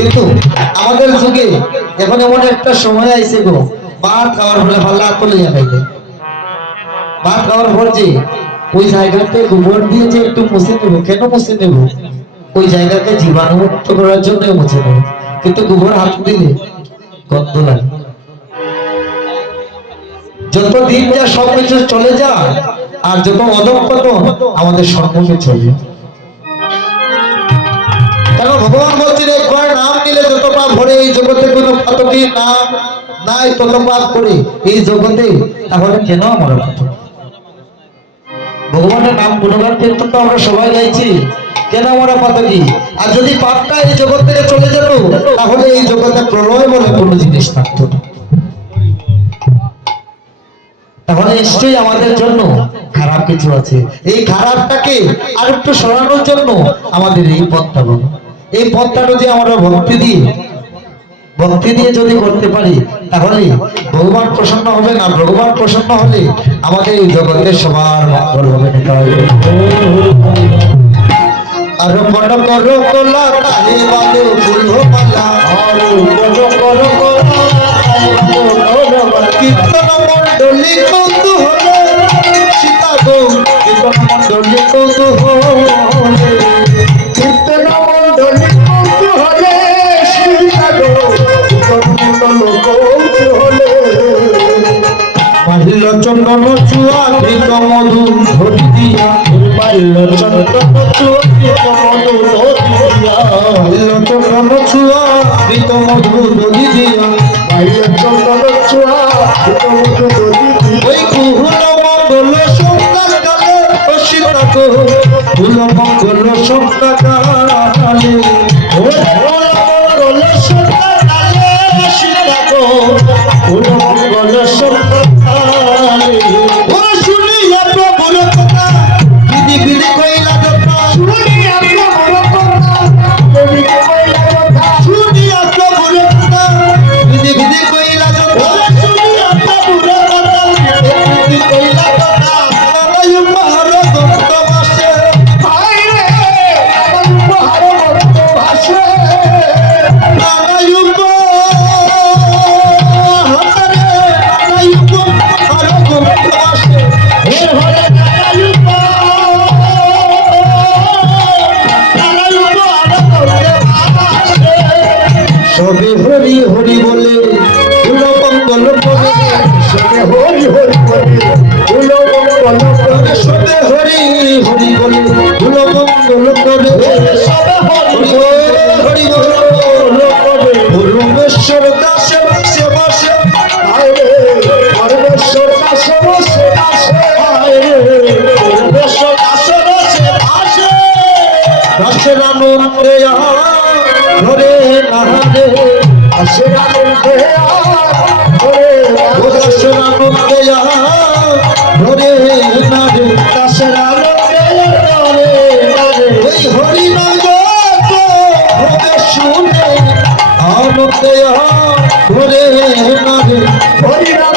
কিন্তু আমাদের যুগে এখন এমন একটা সময় আইছে গো, ভাত খাওয়ার ফলে পাল্লা তুলে খাইলে ভাত খাওয়ার পর যে ওই জায়গাতে গোবর দিয়ে যে একটু মুছে নেব, কেন মুছে নেব? ওই জায়গাকে জীবাণুমুক্ত করার জন্য মুছে নেব, কিন্তু গোবর হাত দিলে গন্ধ লাগে। যত দিন যা সবকিছু চলে যায় আর যত অধঃপতন আমাদের সম্মুখে চলে। কারণ ভগবান বলছেন একবার নাম নিলে যত পাপ ভরে এই জগতে কোনো পাতকী নাম নাই তত পাপ করে এই জগতে, তাহলে কেন আমরা পাতক? ভগবানের নাম গুণগান কীর্তন তো আমরা সবাই গাইছি, কেন আমরা পাতকী? আর যদি পাপটা এই জগৎ থেকে চলে যেত তাহলে এই জগতে প্রলয় বলে কোনো জিনিস থাকতো না। তাহলে নিশ্চয়ই আমাদের জন্য খারাপ কিছু আছে। এই খারাপটাকে আর একটু সরানোর জন্য আমাদের এই পথটা বলো, এই পথটা যদি আমরা ভক্তি দিয়ে যদি করতে পারি তাহলে ভগবান প্রসন্ন হবে না। ভগবান প্রসন্ন হলে আমাদের এই জগতের সবার মঙ্গল হবে। আর মন করো কোলা তাহে বাদো ফুলো মালা, আর মন করো কোলা কীর্তন মণ্ডলী কৌতূহলে সীতা গো, কীর্তন মণ্ডলী কৌতূহলে, কীর্তন মণ্ডলী কৌতূহলে সীতা গো, কীর্তন মণ্ডল কৌতূহলে। পাহিল চন্দন চুয়া ঘৃত মধু ধরি দিয়া, পাহিল চন্দন চুয়া ঘৃত মধু ধরি দিয়া, পাহিল চন্দন চুয়া ঘৃত মধু ধরি দিয়া, পাহিল চন্দন চুয়া ঘৃত মধু ধরি দিয়া। ওই কুহুল মঙ্গল সন্তান কালে সীতা গো, কুহুল মঙ্গল সন্তান কালে, ওই কুহুল মঙ্গল সন্তান কালে সীতা গো, কুহুল মঙ্গল সন্তান কালে। ওরে শুনিয়া প্রভুর কথা বিধি বিধি কইলা কথা, শুনিয়া প্রভুর কথা বিধি কইলা কথা, শুনিয়া প্রভুর কথা বিধি বিধি কইলা কথা, শুনিয়া প্রভুর কথা বিধি কইলা কথা। নানাই উপহার গন্ত ভাসে, হায় রে নানাই উপহার গন্ত ভাসে, নানাই উপহার নানাই উপহার গন্ত ভাসে, হে হরে নানাই উপহার নানাই উপহার গন্ত ভাসে। সবে হরি হরি বলে কুল মঙ্গল বলে, সবে হরি হরি বলে কুল মঙ্গল করে, সবে হরি হরি বলে কুল মঙ্গল করে, সবে হরি হরি বলে করে। পরমেশ্বর দাসে বসে বসে, হায় রে পরমেশ্বর দাসে বসে বসে, হায় রে পরমেশ্বর দাসে বসে বসে। দাসের আনন্দে ধরে নাহারে, দাসের আনন্দে ধরে, দাসের আনন্দে ধরে নারে, দাসের আনন্দে ধরে নারে। ওই হরি নাম হবে শুনে আনন্দে ধরে নারে, হরি নাম